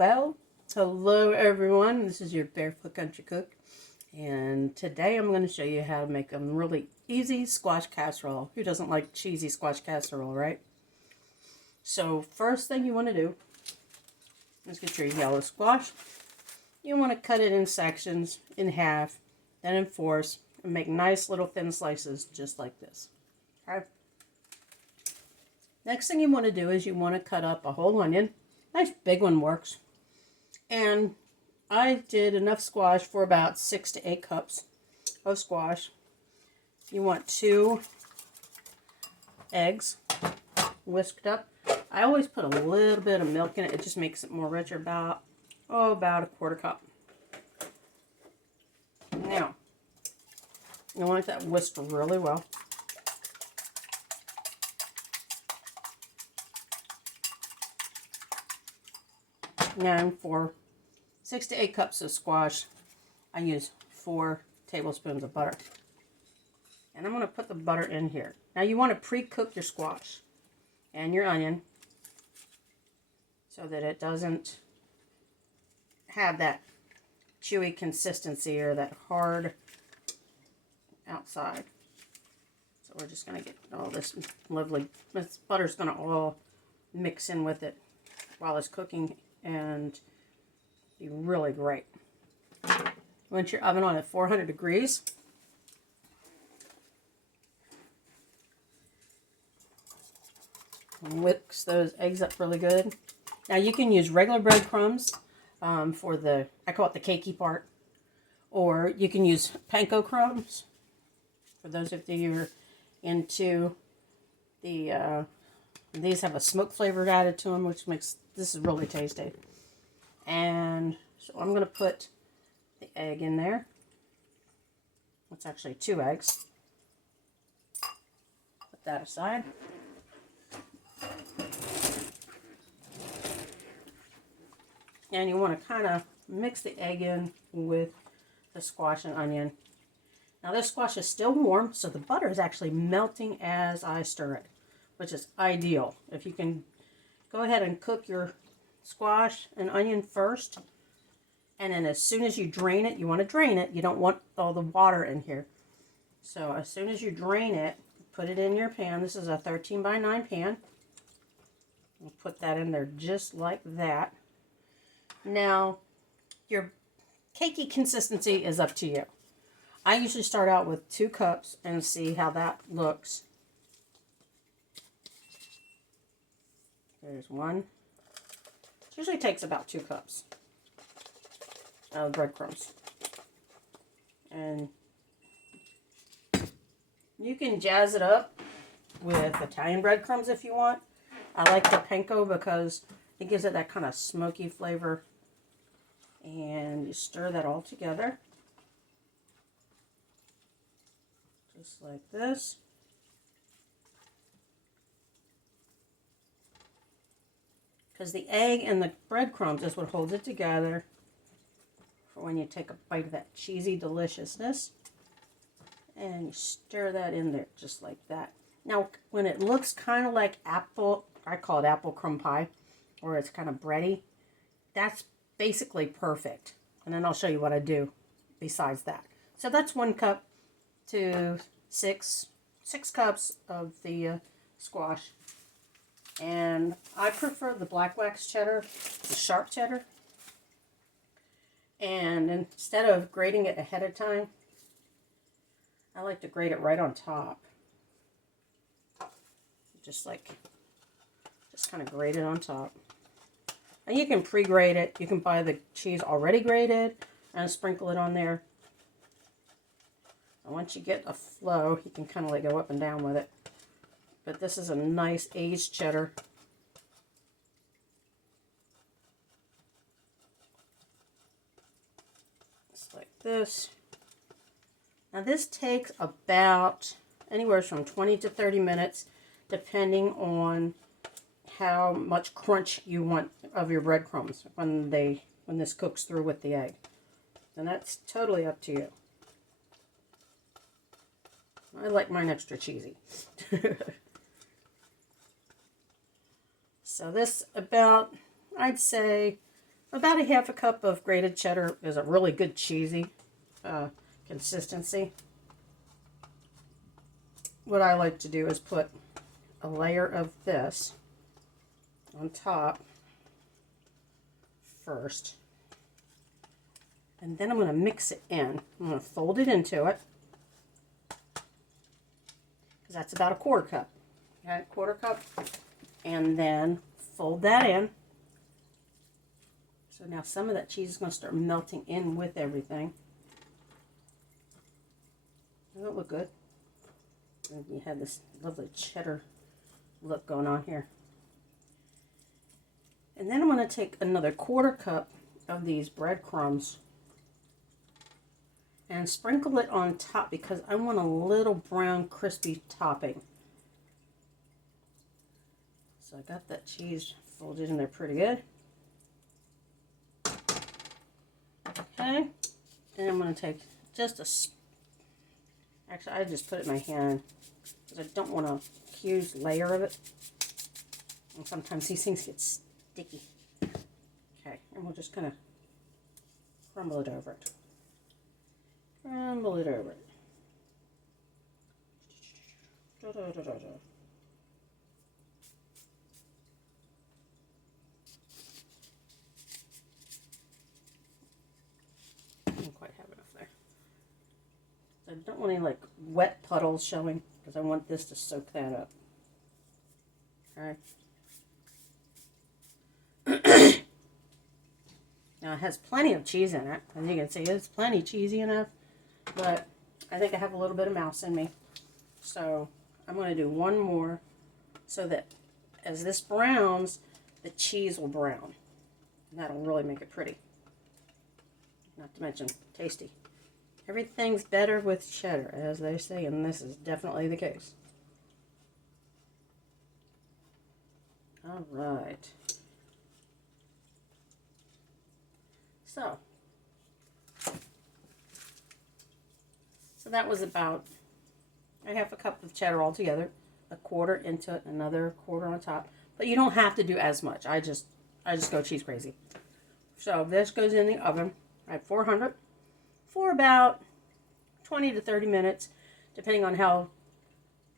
Well, hello everyone. This is your Barefoot Country Cook, and today I'm going to show you how to make a really easy squash casserole. Who doesn't like cheesy squash casserole, right? So first thing you want to do is get your yellow squash. You want to cut it in sections, in half, then in fours, and make nice little thin slices just like this. Okay. Next thing you want to do is you want to cut up a whole onion. Nice big one works. And I did enough squash for about 6 to 8 cups of squash. You want 2 eggs whisked up. I always put a little bit of milk in it. It just makes it more richer. About a 1/4 cup. Now, you want that whisked really well. Now for 6 to 8 cups of squash, I use 4 tablespoons of butter. And I'm going to put the butter in here. Now you want to pre-cook your squash and your onion so that it doesn't have that chewy consistency or that hard outside. So we're just going to get all this lovely, this butter's going to all mix in with it while it's cooking and be really great. You want your oven on at 400 degrees. Whisk those eggs up really good. Now you can use regular breadcrumbs for the, I call it the cakey part, or you can use panko crumbs for those of you who are into the, these have a smoke flavor added to them, which makes, this is really tasty. And so I'm going to put the egg in there. It's actually 2 eggs. Put that aside. And you want to kind of mix the egg in with the squash and onion. Now this squash is still warm, so the butter is actually melting as I stir it, which is ideal. If you can go ahead and cook your squash and onion first, and then as soon as you drain it, you want to drain it. You don't want all the water in here. So as soon as you drain it, put it in your pan. This is a 13 by 9 pan. We'll put that in there just like that. Now, your cakey consistency is up to you. I usually start out with 2 cups and see how that looks. There's 1. It usually takes about 2 cups of breadcrumbs. And you can jazz it up with Italian breadcrumbs if you want. I like the panko because it gives it that kind of smoky flavor. And you stir that all together. Just like this. Because the egg and the breadcrumbs is what holds it together for when you take a bite of that cheesy deliciousness. And you stir that in there just like that. Now, when it looks kind of like apple, I call it apple crumb pie, or it's kind of bready, that's basically perfect. And then I'll show you what I do besides that. So that's 1 cup to 6 cups of the squash. And I prefer the black wax cheddar, the sharp cheddar. And instead of grating it ahead of time, I like to grate it right on top. Just kind of grate it on top. And you can pre-grate it. You can buy the cheese already grated and sprinkle it on there. And once you get a flow, you can kind of like go up and down with it. But this is a nice aged cheddar. Just like this. Now this takes about anywhere from 20 to 30 minutes, depending on how much crunch you want of your breadcrumbs when this cooks through with the egg. And that's totally up to you. I like mine extra cheesy. So this about, I'd say, About a half a cup of grated cheddar is a really good cheesy consistency. What I like to do is put a layer of this on top first. And then I'm going to mix it in. I'm going to fold it into it. Because that's about a quarter cup. Okay, quarter cup. And then fold that in. So now some of that cheese is going to start melting in with everything. Doesn't it look good? And you have this lovely cheddar look going on here. And then I'm going to take another quarter cup of these breadcrumbs and sprinkle it on top because I want a little brown crispy topping. So I got that cheese folded in there pretty good. Okay, then I'm going to take just actually I just put it in my hand because I don't want a huge layer of it. And sometimes these things get sticky. Okay, and we'll just kind of crumble it over it. Crumble it over it. Da, da, da, da, da. I don't quite have enough there. So I don't want any like wet puddles showing because I want this to soak that up. Alright. Now it has plenty of cheese in it. As you can see, it's plenty cheesy enough. But I think I have a little bit of mouse in me. So I'm going to do one more so that as this browns, the cheese will brown. And that'll really make it pretty. Not to mention tasty. Everything's better with cheddar, as they say, and this is definitely the case. All right. So that was about a half a cup of cheddar altogether, a quarter into it, another quarter on top. But you don't have to do as much. I just go cheese crazy. So this goes in the oven at 400 for about 20 to 30 minutes, depending on how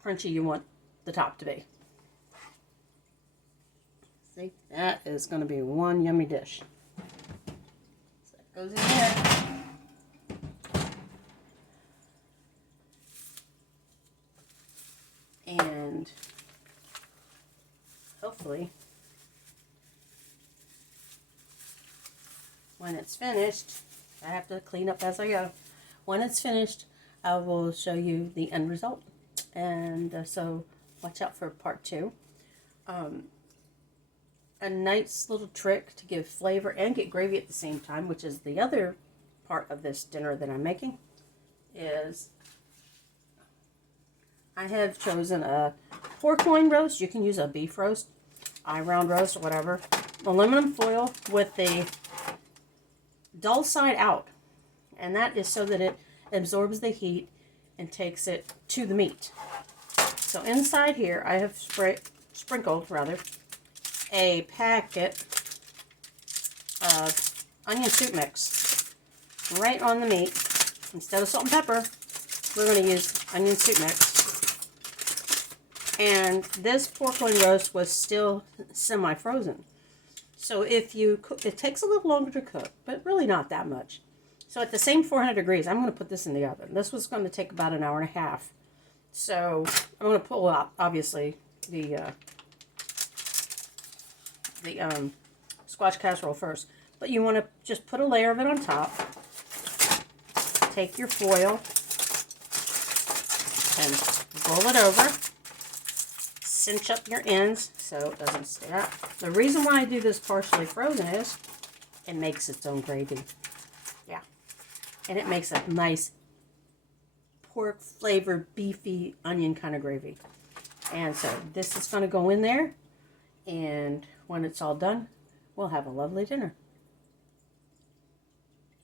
crunchy you want the top to be. See, that is going to be one yummy dish. So that goes in there. And hopefully, when it's finished, I have to clean up as I go. When it's finished, I will show you the end result. And so watch out for part 2. A nice little trick to give flavor and get gravy at the same time, which is the other part of this dinner that I'm making, is I have chosen a pork loin roast. You can use a beef roast, round roast, or whatever. Aluminum foil with the dull side out. And that is so that it absorbs the heat and takes it to the meat. So inside here, I have sprinkled a packet of onion soup mix right on the meat. Instead of salt and pepper, we're going to use onion soup mix. And this pork loin roast was still semi-frozen. So if you cook, it takes a little longer to cook, but really not that much. So at the same 400 degrees, I'm going to put this in the oven. This was going to take about an hour and a half. So I'm going to pull out, obviously, the squash casserole first. But you want to just put a layer of it on top. Take your foil and roll it over. Cinch up your ends so it doesn't stay out. The reason why I do this partially frozen is it makes its own gravy. Yeah. And it makes a nice pork flavored, beefy, onion kind of gravy. And so this is going to go in there. And when it's all done, we'll have a lovely dinner.